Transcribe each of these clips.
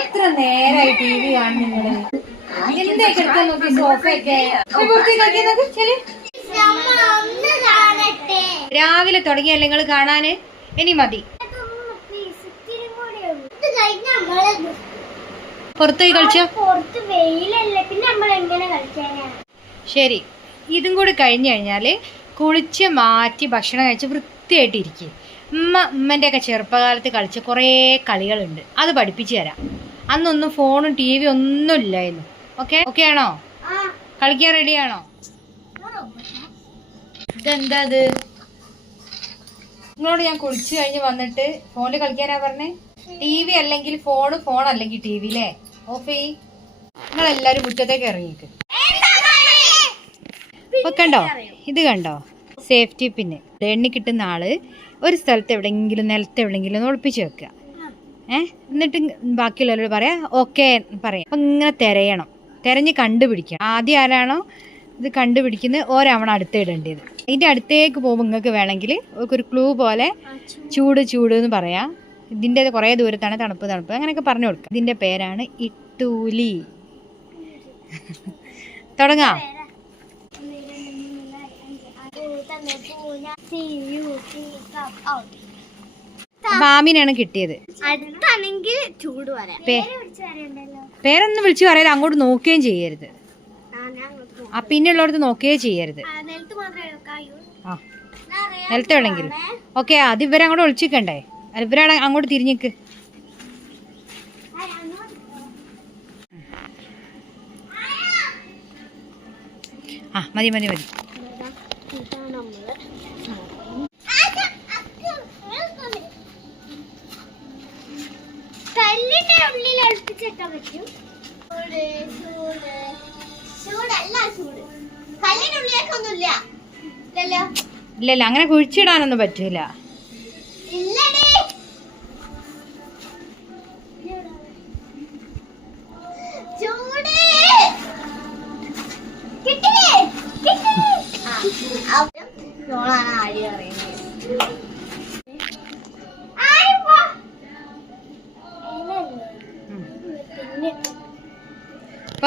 എത്ര നേരായി T V കാണും നിങ്ങള്? എന്തൊക്കെ എടുക്കാൻ നോക്കി സോഫയൊക്കെ രാവിലെ തുടങ്ങിയല്ലേ നിങ്ങള് കാണാന്? ഇനി മതി, പുറത്തുപോയി കളിച്ചോ. ശരി, ഇതും കൂടി കഴിഞ്ഞു കഴിഞ്ഞാല് കുളിച്ച് മാറ്റി ഭക്ഷണം കഴിച്ച് വൃത്തിയായിട്ടിരിക്കും. ഉമ്മൻ്റെ ഒക്കെ ചെറുപ്പകാലത്ത് കളിച്ച കുറേ കളികളുണ്ട്, അത് പഠിപ്പിച്ചു തരാം. അന്നൊന്നും ഫോണും ടി വി ഒന്നും ഇല്ലായിരുന്നു. ഓക്കെ ആണോ? കളിക്കാൻ റെഡിയാണോ? ഇതെന്താ ഇത്? നിങ്ങളോട് ഞാൻ കുളിച്ചു കഴിഞ്ഞ് വന്നിട്ട് ഫോണിൽ കളിക്കാനാ പറഞ്ഞേ? ടി വി അല്ലെങ്കിൽ ഫോൺ അല്ലെങ്കിൽ ടി വി അല്ലേ? ഓഫ് ചെയ്യ്. നിങ്ങളെല്ലാരും മുറ്റത്തേക്ക് ഇറങ്ങിക്ക്. കണ്ടോ, ഇത് കണ്ടോ? സേഫ്റ്റി പിന്ന് എണ്ണി കിട്ടുന്ന ആള് ഒരു സ്ഥലത്ത് എവിടെയെങ്കിലും നിലത്ത് എവിടെയെങ്കിലും ഒന്ന് ഒളിപ്പിച്ച് വെക്കുക. എന്നിട്ട് ബാക്കിയുള്ളവരോട് പറയാം ഓക്കെ പറയാം. അപ്പം ഇങ്ങനെ തിരഞ്ഞ് കണ്ടുപിടിക്കണം. ആദ്യം ആരാണോ ഇത് കണ്ടുപിടിക്കുന്നത് ഓരാവണം അടുത്ത് ഇടേണ്ടത്. ഇതിൻ്റെ അടുത്തേക്ക് പോകുമ്പോൾ നിങ്ങൾക്ക് വേണമെങ്കിൽ ഒരു ക്ലൂ പോലെ ചൂട് എന്ന് പറയാം. ഇതിൻ്റെ കുറേ ദൂരത്താണ് തണുപ്പ് അങ്ങനെയൊക്കെ പറഞ്ഞു കൊടുക്കുക. ഇതിൻ്റെ പേരാണ് ഇട്ടൂലി. തുടങ്ങാം. മാമിനാണ് കിട്ടിയത്. പേരൊന്നും വിളിച്ചു പറയാതെ അങ്ങോട്ട് നോക്കുകയും ചെയ്യരുത്. പിന്നെയുള്ളടത്ത് നോക്കുകയും ചെയ്യരുത്. നിലത്ത് വേണമെങ്കിൽ ഓക്കെ. അത് ഇവരങ്ങോട്ട് ഒളിച്ചിക്കണ്ടേ? ഇവരാണ് അങ്ങോട്ട് തിരിഞ്ഞിക്ക്. മതി. ഇല്ലല്ല, അങ്ങനെ കുഴിച്ചിടാനൊന്നും പറ്റൂല.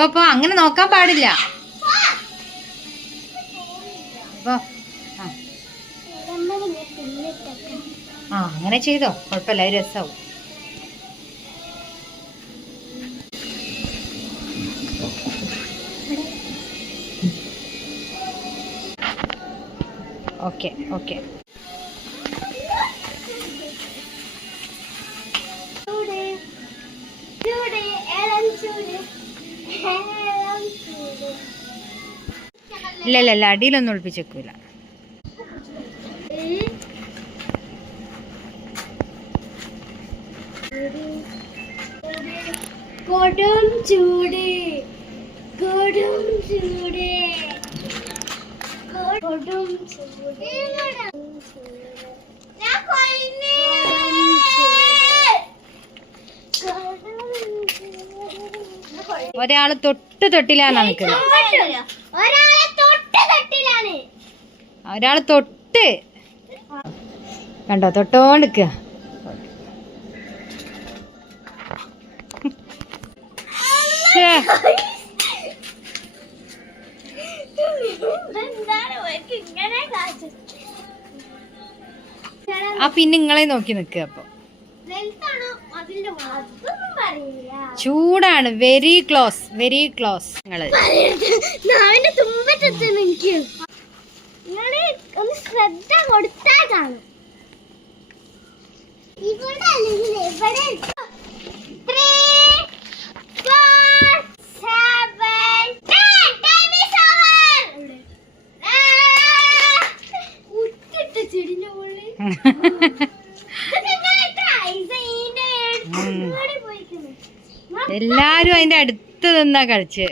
അപ്പൊ അങ്ങനെ നോക്കാൻ പാടില്ല. അങ്ങനെ ചെയ്തോ, കുഴപ്പമില്ല, അത് രസമാവും. ഓക്കെ ഇല്ല, അടിയിലൊന്നും ഒളിപ്പിച്ചേക്കൂല. കൊടും ചൂട് ഒരാള് തൊട്ടിലാണ് നിൽക്കുന്നത്. ഒരാള് കണ്ടോ, തൊട്ടോണ്ടിരിക്കുക. പിന്നെ നിങ്ങളെ നോക്കി നിൽക്കുക. അപ്പൊ ചൂടാണ്. വെരി ക്ലോസ് നിങ്ങള്. ഒന്ന് ശ്രദ്ധ കൊടുത്താൽ കാണും. ഇവിടെ അല്ലെങ്കിൽ ഇവിടെ എല്ലാരും അതിന്റെ അടുത്ത് നിന്നാ കളിച്ച്.